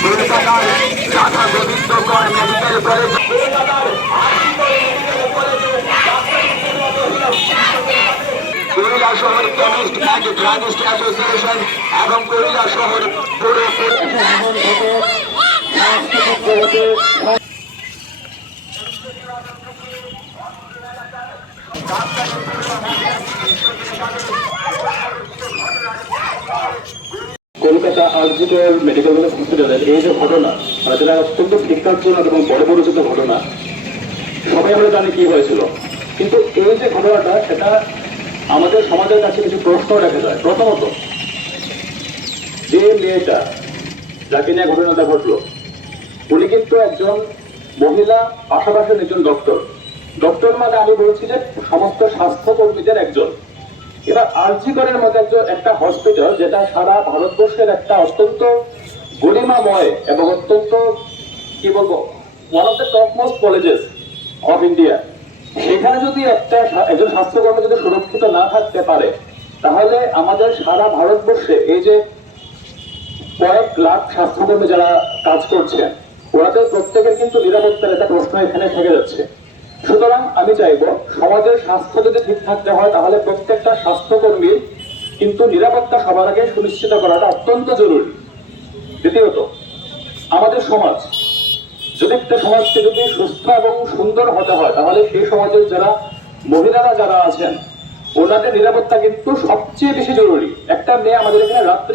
কলকাতার রাধা গোবিন্দ কর শহর কেমিস্ট অ্যান্ড ড্রাগিস্ট অ্যাসোসিয়েশন এবং পুরুলিয়া শহর পুরো কলকাতা আরজিকর মেডিকেল কলেজ হসপিটালের এই যে ঘটনা মানে যেটা অত্যন্ত শিক্ষার্থজনক এবং বড় পরিচিত ঘটনা, সবাই আমরা জানি কি হয়েছিল। কিন্তু এই যে ঘটনাটা, সেটা আমাদের সমাজের কাছে কিছু প্রশ্ন রেখে যায়। প্রথমত, যে মেয়েটা, যাকে নিয়ে ঘটনাটা ঘটলো, উনি কিন্তু একজন মহিলা, পাশাপাশি একজন ডক্টর ডক্টর মানে আমি বলছি যে সমস্ত স্বাস্থ্যকর্মীদের একজন। এবার আরজিকরের মতো একজন একটা হসপিটাল যেটা সারা ভারতবর্ষের একটা অত্যন্ত গরিমাময় এবং অত্যন্ত, কি বলব one of the top most colleges of India সেখানে যদি একটা একজন স্বাস্থ্যকর্মী যদি সুরক্ষিত না থাকতে পারে, তাহলে আমাদের সারা ভারতবর্ষে এই যে কয়েক লাখ স্বাস্থ্যকর্মী যারা কাজ করছেন, ওনাদের প্রত্যেকের কিন্তু নিরাপত্তার একটা প্রশ্ন এখানে থেকে যাচ্ছে। সুতরাং আমি চাইব সমাজের স্বাস্থ্য যদি ঠিক থাকতে হয়, তাহলে প্রত্যেকটা স্বাস্থ্যকর্মীর কিন্তু নিরাপত্তা সবার আগে সুনিশ্চিত করাটা অত্যন্ত জরুরি। দ্বিতীয়ত, আমাদের সমাজ, যদি একটা সমাজকে যদি সুস্থ এবং সুন্দর হতে হয়, তাহলে সেই সমাজের যারা মহিলারা যারা আছেন, ওনাদের নিরাপত্তা কিন্তু সবচেয়ে বেশি জরুরি। একটা মেয়ে আমাদের এখানে রাত্রে